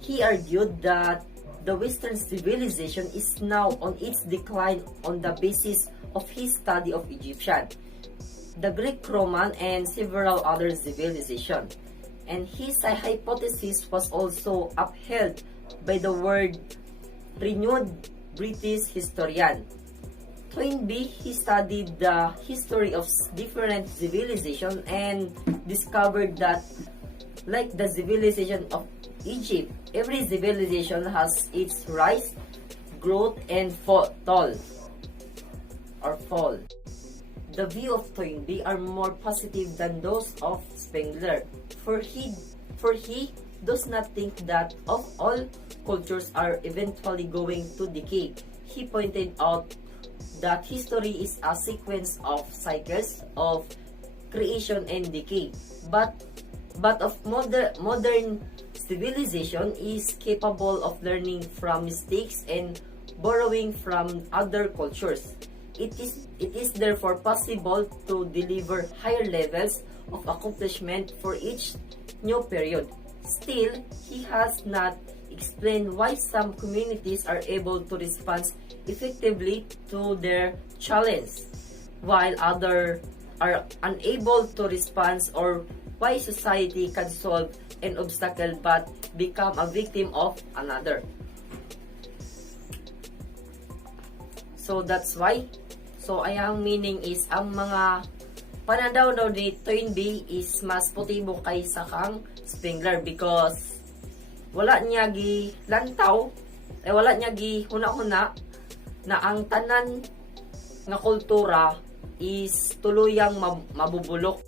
He argued that the Western civilization is now on its decline on the basis of his study of Egyptian, the Greek, Roman, and several other civilizations. And his hypothesis was also upheld by the renowned British historian Toynbee. He studied the history of different civilizations and discovered that, like the civilization of Egypt, every civilization has its rise, growth, and fall. The view of Toynbee are more positive than those of Spengler, for he does not think that of all cultures are eventually going to decay. He pointed out that history is a sequence of cycles of creation and decay, but of modern civilization is capable of learning from mistakes and borrowing from other cultures. It is therefore possible to deliver higher levels of accomplishment for each new period. Still, he has not explained why some communities are able to respond effectively to their challenge, while others are unable to respond, or why society can solve an obstacle but become a victim of another. So that's why. So ang meaning is, ang mga pananaw daw ni Toynbee is mas positibo kaysa kang Spengler, because wala niya gi lantaw, wala niya gi huna-huna na ang tanan nga kultura is tuluyang mabubulok.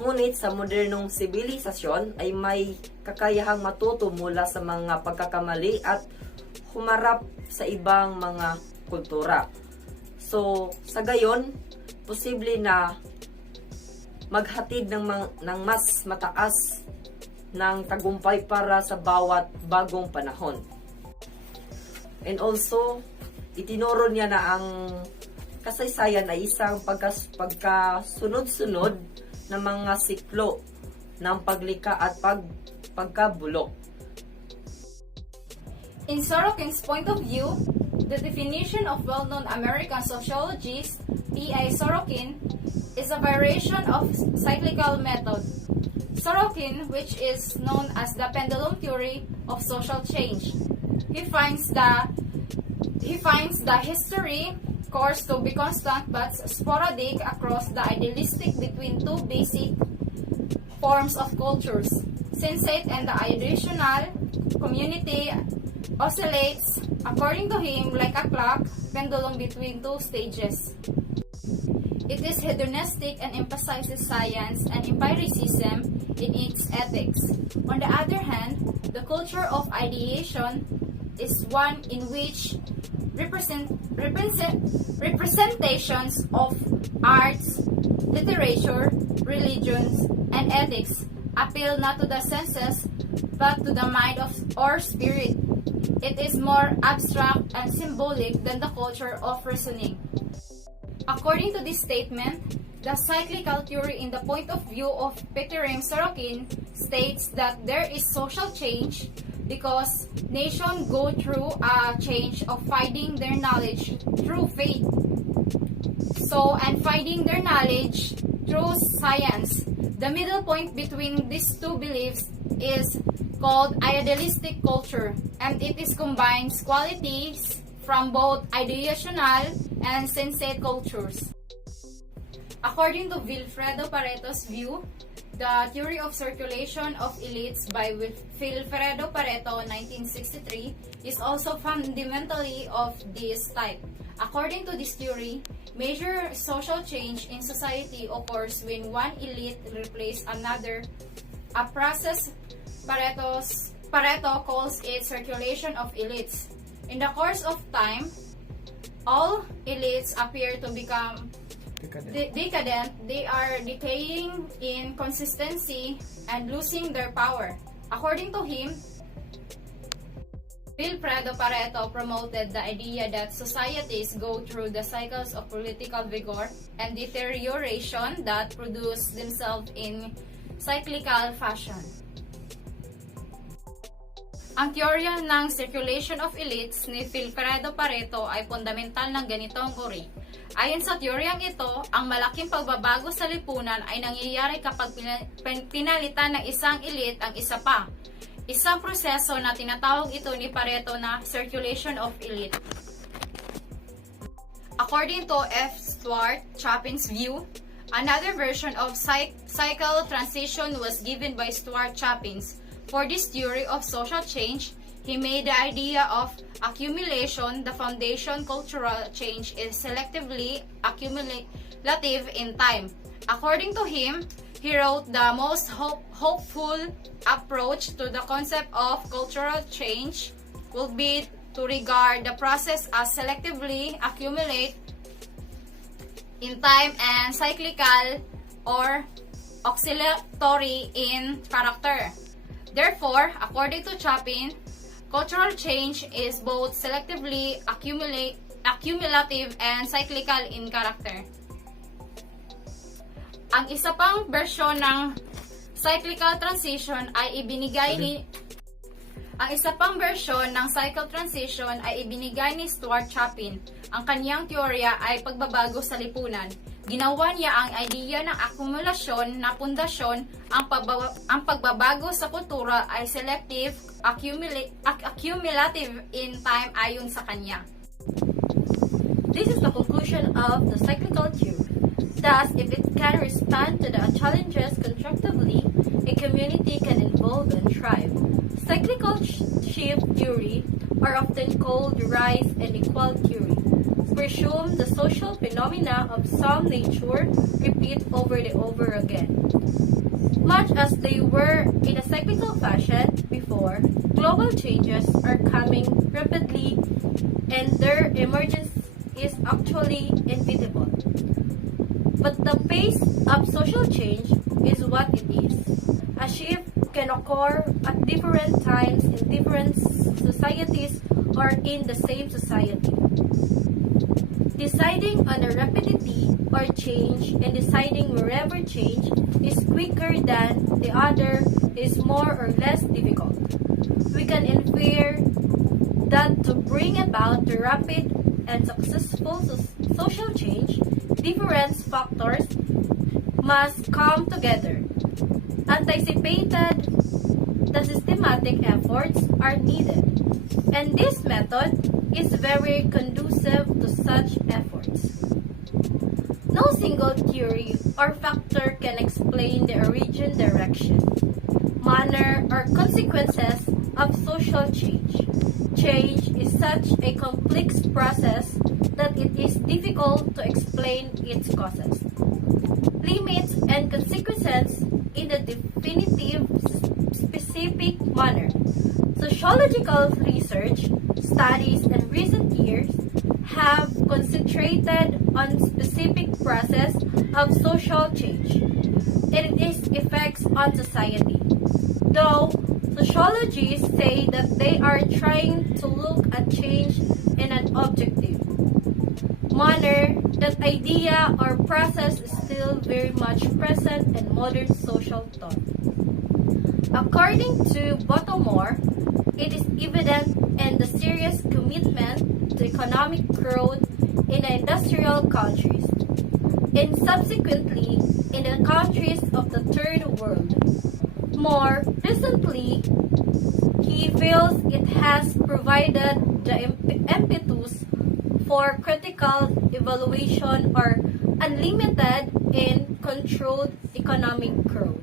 Ngunit sa modernong sibilisasyon ay may kakayahang matuto mula sa mga pagkakamali at humarap sa ibang mga kultura. So, sa gayon, posible na maghatid ng mas mataas ng tagumpay para sa bawat bagong panahon. And also, itinuro niya na ang kasaysayan ay isang pagkasunod-sunod na mga siklo ng paglikha at pagkabulok. In Sorokin's point of view, the definition of well-known American sociologist P.A. Sorokin is a variation of cyclical method. Sorokin, which is known as the pendulum theory of social change, he finds the history course to be constant but sporadic across the idealistic between two basic forms of cultures. Sensate and the ideational community oscillates, according to him, like a clock pendulum between two stages. It is hedonistic and emphasizes science and empiricism in its ethics. On the other hand, the culture of ideation is one in which representations of arts, literature, religions, and ethics appeal not to the senses but to the mind or spirit. It is more abstract and symbolic than the culture of reasoning. According to this statement, the cyclical theory in the point of view of Peter M. Sorokin states that there is social change because nations go through a change of finding their knowledge through faith. And finding their knowledge through science. The middle point between these two beliefs is called idealistic culture, and it is combines qualities from both ideational and sensate cultures. According to Vilfredo Pareto's view, the theory of circulation of elites by Vilfredo Pareto 1963 is also fundamentally of this type. According to this theory, major social change in society occurs when one elite replaces another, a process Pareto calls it circulation of elites. In the course of time, all elites appear to become decadent. They are decaying in consistency and losing their power. According to him, Vilfredo Pareto promoted the idea that societies go through the cycles of political vigor and deterioration that produce themselves in cyclical fashion. Ang teorya ng circulation of elites ni Vilfredo Pareto ay fundamental ng ganitong uri. Ayon sa teoryang ito, ang malaking pagbabago sa lipunan ay nangyayari kapag pinalitan ng isang elite ang isa pa. Isang proseso na tinatawag ito ni Pareto na circulation of elite. According to F. Stuart Chapin's view, another version of cycle transition was given by Stuart Chapins. For this theory of social change, he made the idea of accumulation the foundation. Cultural change is selectively accumulative in time. According to him, he wrote the most hopeful approach to the concept of cultural change will be to regard the process as selectively accumulate in time and cyclical or oscillatory in character. Therefore, according to Chapin, cultural change is both selectively accumulative and cyclical in character. Ang isa pang bersyon ng cyclical transition ay ibinigay ni Stuart Chapin. Ang kaniyang teorya ay pagbabago sa lipunan. Ginawa niya ang idea ng akumulasyon na pundasyon. Ang pagbabago sa kultura ay selective, accumulative in time ayon sa kanya. This is the conclusion of the cyclical theory. Thus, if it can respond to the challenges constructively, a community can evolve and thrive. Cyclical shift theory, or often called rise and equal theory, presume the social phenomena of some nature repeat over and over again. Much as they were in a cyclical fashion before, global changes are coming rapidly and their emergence is actually inevitable. But the pace of social change is what it is. A shift can occur at different times in different societies or in the same society. Deciding on a rapidity or change and deciding wherever change is quicker than the other is more or less difficult. We can infer that to bring about the rapid and successful social change, different factors must come together. Anticipated, the systematic efforts are needed, and this method is very conducive to such efforts. No single theory or factor can explain the origin, direction, manner, or consequences of social change. Change is such a complex process that it is difficult to explain its causes, limits, and consequences in a definitive, specific manner. Sociological research, studies, and recent years have concentrated on specific process of social change and its effects on society. Though sociologists say that they are trying to look at change in an objective manner, that idea or process is still very much present in modern social thought. According to Bottomore, it is evident in the serious commitment to economic growth in the industrial countries, and subsequently in the countries of the Third World. More recently, he feels it has provided the impetus for critical evaluation or unlimited and controlled economic growth.